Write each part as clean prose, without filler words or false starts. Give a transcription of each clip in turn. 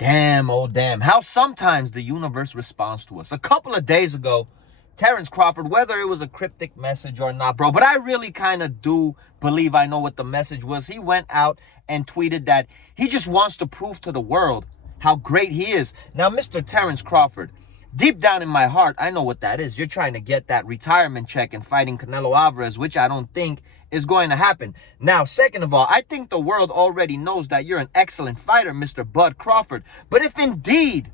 Damn, oh damn, how sometimes the universe responds to us. A couple of days ago, Terrence Crawford, whether it was a cryptic message or not, bro, but I really kind of do believe I know what the message was. He went out and tweeted that he just wants to prove to the world how great he is. Now, Mr. Terrence Crawford, deep down in my heart, I know what that is. You're trying to get that retirement check and fighting Canelo Alvarez, which I don't think is going to happen. Now, second of all, I think the world already knows that you're an excellent fighter, Mr. Bud Crawford. But if indeed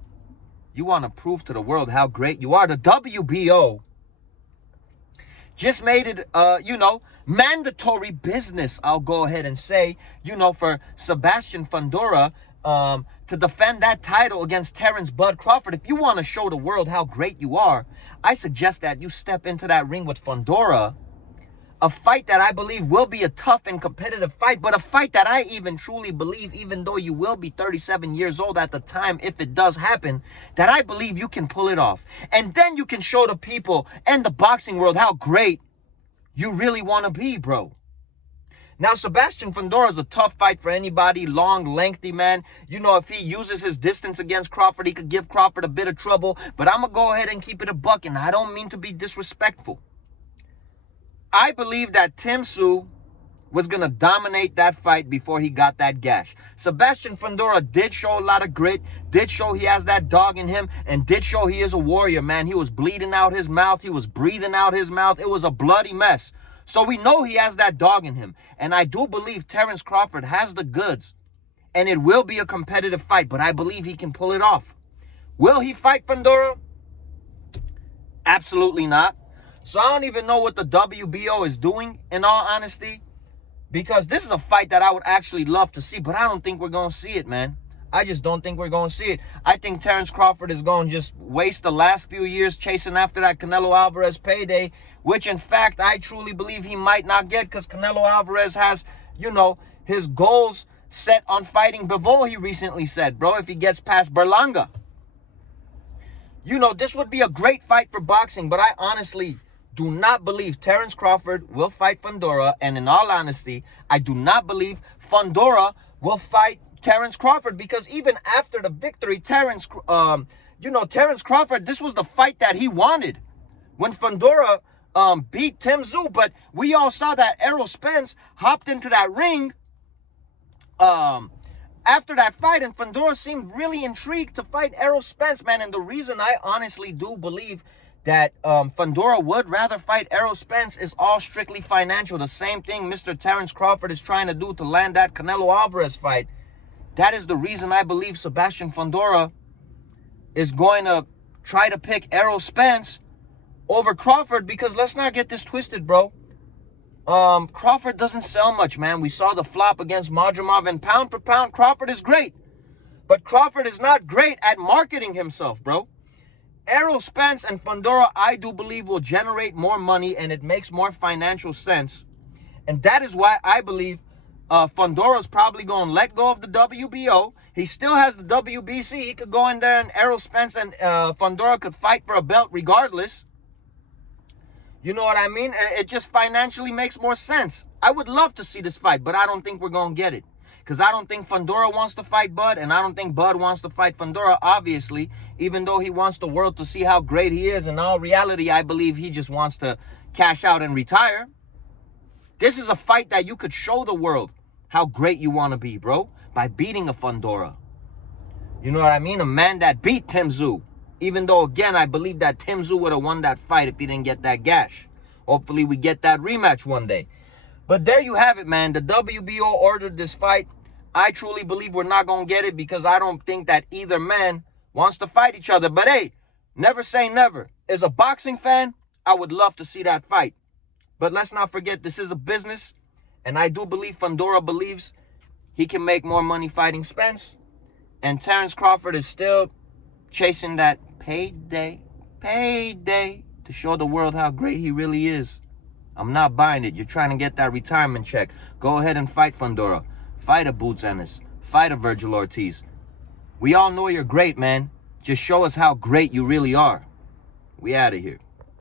you want to prove to the world how great you are, the WBO just made it, mandatory business, I'll go ahead and say, for Sebastian Fundora to defend that title against Terrence Bud Crawford. If you want to show the world how great you are, I suggest that you step into that ring with Fundora. A fight that I believe will be a tough and competitive fight, but a fight that I even truly believe, even though you will be 37 years old at the time, if it does happen, that I believe you can pull it off. And then you can show the people and the boxing world how great you really want to be, bro. Now, Sebastian Fundora is a tough fight for anybody, long, lengthy, man. If he uses his distance against Crawford, he could give Crawford a bit of trouble. But I'm going to go ahead and keep it a buck, and I don't mean to be disrespectful. I believe that Tim Tszyu was going to dominate that fight before he got that gash. Sebastian Fundora did show a lot of grit, did show he has that dog in him, and did show he is a warrior, man. He was bleeding out his mouth. He was breathing out his mouth. It was a bloody mess. So we know he has that dog in him. And I do believe Terrence Crawford has the goods. And it will be a competitive fight, but I believe he can pull it off. Will he fight Fundora? Absolutely not. So I don't even know what the WBO is doing, in all honesty, because this is a fight that I would actually love to see, but I don't think we're going to see it, man. I just don't think we're going to see it. I think Terrence Crawford is going to just waste the last few years chasing after that Canelo Alvarez payday, which, in fact, I truly believe he might not get because Canelo Alvarez has, his goals set on fighting Bivol, he recently said, bro, if he gets past Berlanga. This would be a great fight for boxing, but I honestly do not believe Terrence Crawford will fight Fundora. And in all honesty, I do not believe Fundora will fight Terrence Crawford, because even after the victory, Terrence Crawford, this was the fight that he wanted when Fundora beat Tim Tszyu. But we all saw that Errol Spence hopped into that ring after that fight, and Fundora seemed really intrigued to fight Errol Spence, man. And the reason I honestly do believe that Fundora would rather fight Errol Spence is all strictly financial. The same thing Mr. Terrence Crawford is trying to do to land that Canelo Alvarez fight. That is the reason I believe Sebastian Fundora is going to try to pick Errol Spence over Crawford, because let's not get this twisted, bro. Crawford doesn't sell much, man. We saw the flop against Madrimov, and pound for pound, Crawford is great. But Crawford is not great at marketing himself, bro. Errol Spence and Fundora, I do believe, will generate more money, and it makes more financial sense. And that is why I believe Fundora's probably going to let go of the WBO. He still has the WBC. He could go in there, and Errol Spence and Fundora could fight for a belt regardless. You know what I mean? It just financially makes more sense. I would love to see this fight, but I don't think we're going to get it. Because I don't think Fundora wants to fight Bud, and I don't think Bud wants to fight Fundora, obviously, even though he wants the world to see how great he is. In all reality, I believe he just wants to cash out and retire. This is a fight that you could show the world how great you want to be, bro, by beating a Fundora. You know what I mean? A man that beat Tim Tszyu. Even though, again, I believe that Tim Tszyu would have won that fight if he didn't get that gash. Hopefully, we get that rematch one day. But there you have it, man. The WBO ordered this fight. I truly believe we're not going to get it because I don't think that either man wants to fight each other. But hey, never say never. As a boxing fan, I would love to see that fight. But let's not forget, this is a business. And I do believe Fundora believes he can make more money fighting Spence. And Terrence Crawford is still chasing that payday to show the world how great he really is. I'm not buying it. You're trying to get that retirement check. Go ahead and fight Fundora. Fight a Boots Ennis. Fight a Virgil Ortiz. We all know you're great, man. Just show us how great you really are. We out of here.